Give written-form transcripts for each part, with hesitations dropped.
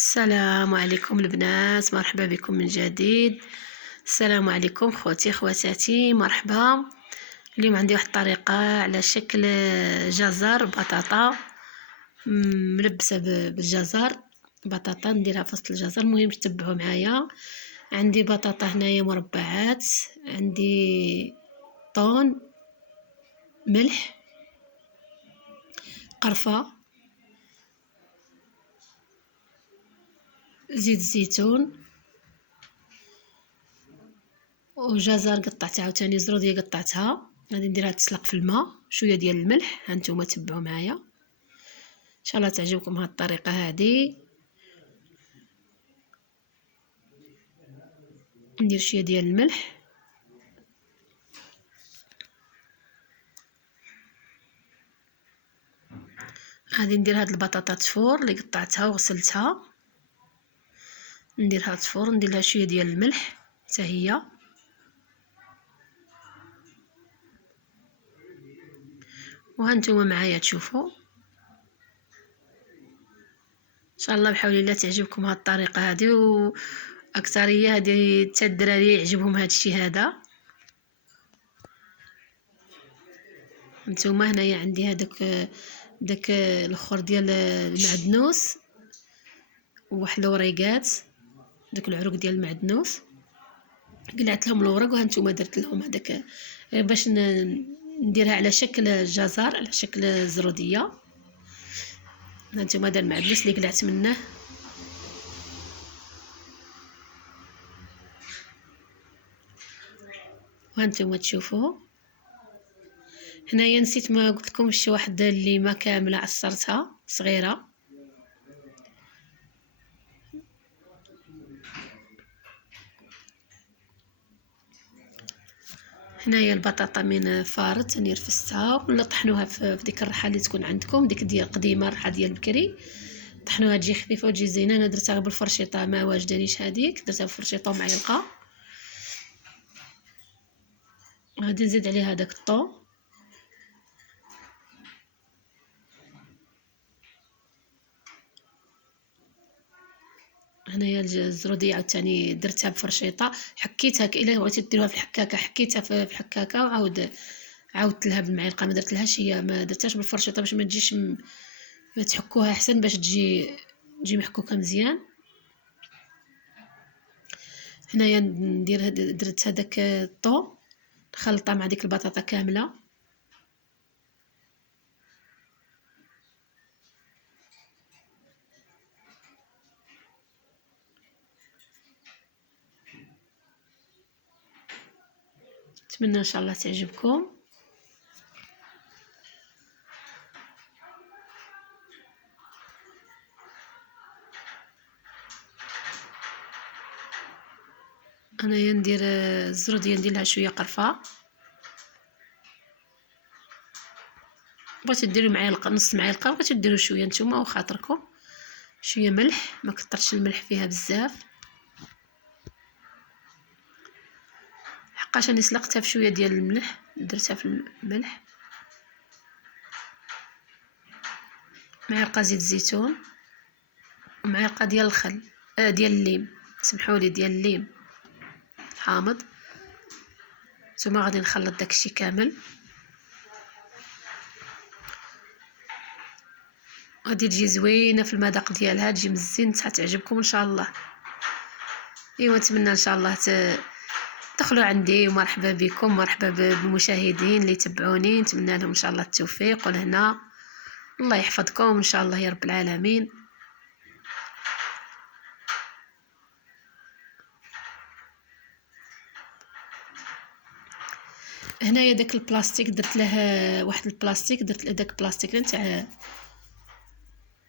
السلام عليكم البنات، مرحبا بكم من جديد. السلام عليكم خوتي خواتاتي، مرحبا. اليوم عندي واحد الطريقه على شكل جزر بطاطا ملبسه بالجزر. بطاطا نديرها في وسط الجزر، المهم تتبعوا معايا. عندي بطاطا هنايا مربعات، عندي طون، ملح، قرفه، زيت الزيتون، وجزر قطعتها عاوتاني، زروديه قطعتها. غادي نديرها تسلق في الماء، شويه ديال الملح. هانتوما تبعوا معايا ان شاء الله تعجبكم هاد الطريقه هذه. ندير شويه ديال الملح، غادي ندير هاد البطاطا تفور اللي قطعتها وغسلتها، نديرها تفور، ندير لها شويه ديال الملح حتى هي. وهانتوما معايا تشوفوا ان شاء الله بحول الله تعجبكم هاد الطريقه هذه، واكثريه هذه حتى الدراري يعجبهم هاد الشيء هذا. هانتوما هنايا عندي داك الاخر ديال المعدنوس وواحد الوريقات، داك العروق ديال المعدنوس قلعت لهم الورق، وهانتوما درت لهم هذاك باش نديرها على شكل جزر، على شكل زروديه. هانتوما هذا المعدنوس اللي قلعت منه. وهانتوما تشوفوا هنايا نسيت ما قلت لكمش واحد الليمه كامله عصرتها صغيره. هنايا البطاطا من فارت نرفستها ولا طحنوها في ديك الرحه اللي تكون عندكم، ديك ديال قديمه، الرحه ديال بكري، طحنوها تجي خفيفه وتجي زينه. انا درتها غير بالفرشيطه، ما واجدانيش هذيك، درتها بالفرشيطه ومعلقه. غادي نزيد عليها داك الطون، هنايا الزروديه عاوتاني درتها بفرشيطه، حكيتها الا بغيتي ديروها في الحكاكه، حكيتها في الحكاكه عاودت لها بالمعلقه، ما درت لهاش هي، ما درتهاش بالفرشيطه باش ما تجيش تحكوها احسن، باش تجي محكوكه مزيان. هنايا ندير درت هذاك الطون نخلطها مع ديك البطاطا كامله. نتمنى ان شاء الله تعجبكم. انايا ندير الزروديه ندير لها شويه قرفه، بغيتو ديروا معلقه، نص معلقه، بغيتو ديروا شويه نتوما وخاطركم. شويه ملح، ما كثرتش الملح فيها بزاف، حقاش انا سلقتها بشويه ديال الملح، درتها في الملح. معلقه زيت الزيتون، ومعلقه ديال الخل، ديال الليم، سمحوا لي، ديال الليم حامض. ثم غادي نخلط داكشي كامل، غادي تجي زوينه في المذاق ديالها، تجي مزينه، تعجبكم ان شاء الله. ايوا نتمنى ان شاء الله دخلوا عندي، ومرحبا بكم، مرحبا بالمشاهدين اللي يتبعوني، نتمنى لهم ان شاء الله التوفيق والهنا، الله يحفظكم ان شاء الله يا رب العالمين. هنايا داك البلاستيك درت له واحد البلاستيك، درت داك البلاستيك نتاع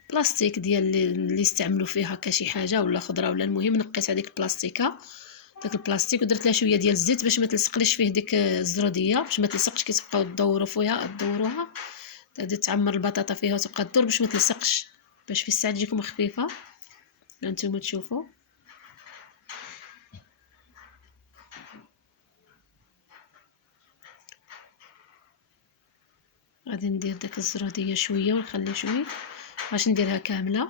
بلاستيك ديال اللي استعملوا فيها هكا شي حاجه ولا خضره ولا، المهم نقيت هذيك البلاستيكه، داك البلاستيك، ودرت لها شويه ديال الزيت باش ما تلصقليش فيه ديك الزروديه، باش ما تلصقش كي تبقاو تدوروها، غادي تعمر البطاطا فيها وتبقى تدور باش ما تلصقش، باش في الساعه تجيكم خفيفه. هانتوما تشوفوا غادي ندير داك الزروديه شويه ونخلي شويه باش نديرها كامله.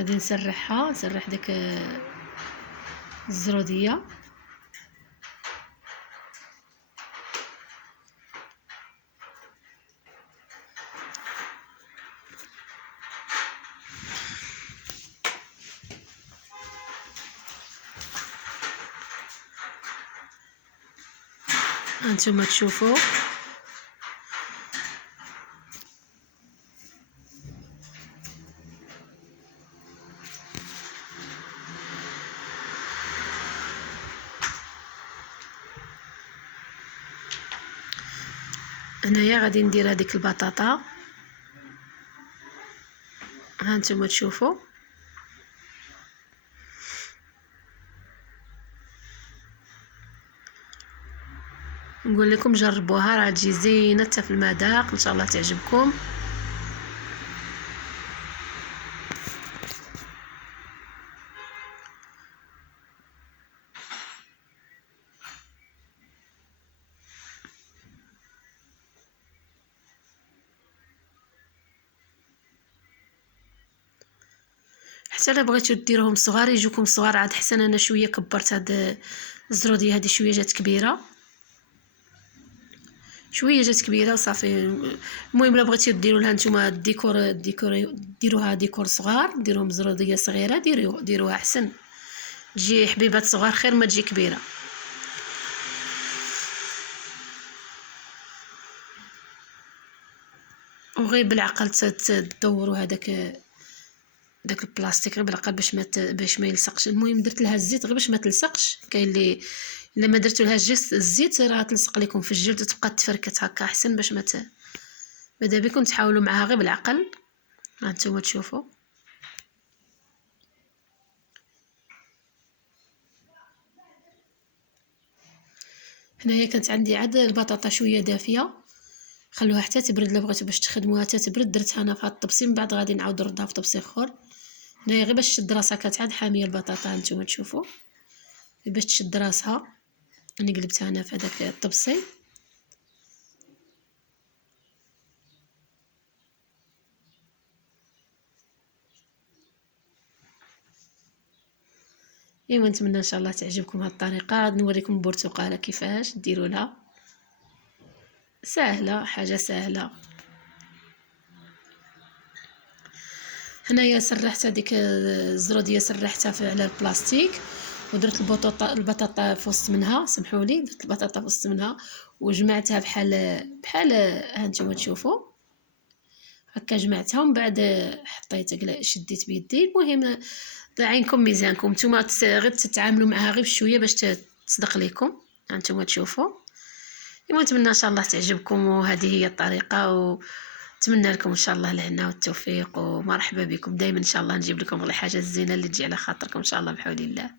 غادي نسرح داك الزروديه. هانتوما تشوفوا هنايا غادي ندير هذيك البطاطا. هانتوما تشوفوا نقول لكم جربوها، راه تجي زينه حتى في المذاق، ان شاء الله تعجبكم. حتى الا بغيتو ديروهم صغار يجوكم صغار عاد حسن. انا شويه كبرت هاد الزروديه هذه، شويه جات كبيره، شويه جات كبيره وصافي. المهم الا بغيتو ديروا لها نتوما الديكور ديروها ديكور صغار، ديروهم زروديه صغيره، ديروها احسن، تجي حبيبات صغار خير ما تجي كبيره. وغير بالعقل تدوروا هذاك داك البلاستيك غير بالعقل باش ما يلصقش. المهم درت لها الزيت غير باش ما تلصقش. كاين اللي الا ما درتو لها الزيت راه تلصق لكم في الجلد وتبقى تفركت هكا، احسن باش ماذا بكم تحاولوا معها غير بالعقل. هانتوما تشوفوا هنايا كانت عندي عاد البطاطا شويه دافيه، خلوها حتى تبرد. لا بغيتو باش تخدموها حتى تبرد درتها انا في هاد الطبسي، من بعد غادي نعاود نردها في طبسي اخر. هنايا غير باش تشد راسها كانت عاد حاميه البطاطا. هانتوما تشوفوا باش تشد راسها انا قلبتها انا في هذاك الطبسي. ايوا نتمنى ان شاء الله تعجبكم هاد الطريقه. غادي نوريكم البرتقاله كيفاش ديروا لها، سهله، حاجه سهله. هنايا سرحت هذيك الزروديه سرحتها على البلاستيك، ودرت البطاطا في وسط منها، سمحوا لي، درت البطاطا في وسط منها وجمعتها بحال هانتوما تشوفوا هكا جمعتها. ومن بعد حطيت شديت بيدي. المهم عينكم ميزانكم، نتوما غير تتعاملوا معها غير بشويه باش تصدق لكم. هانتوما تشوفوا. المهم نتمنى ان شاء الله تعجبكم، وهذه هي الطريقه، ونتمنى لكم ان شاء الله الهنا والتوفيق، ومرحبا بكم دائما ان شاء الله نجيب لكم الحاجه الزينه اللي تجي على خاطركم ان شاء الله بحول الله.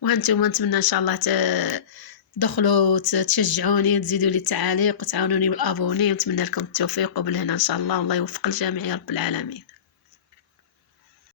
وهانتوما نتمنى ان شاء الله تدخلوا تشجعوني، تزيدوا لي التعاليق وتعاونوني بالابوني، ونتمنى لكم التوفيق وبالهنا ان شاء الله، والله يوفق الجميع يا رب العالمين.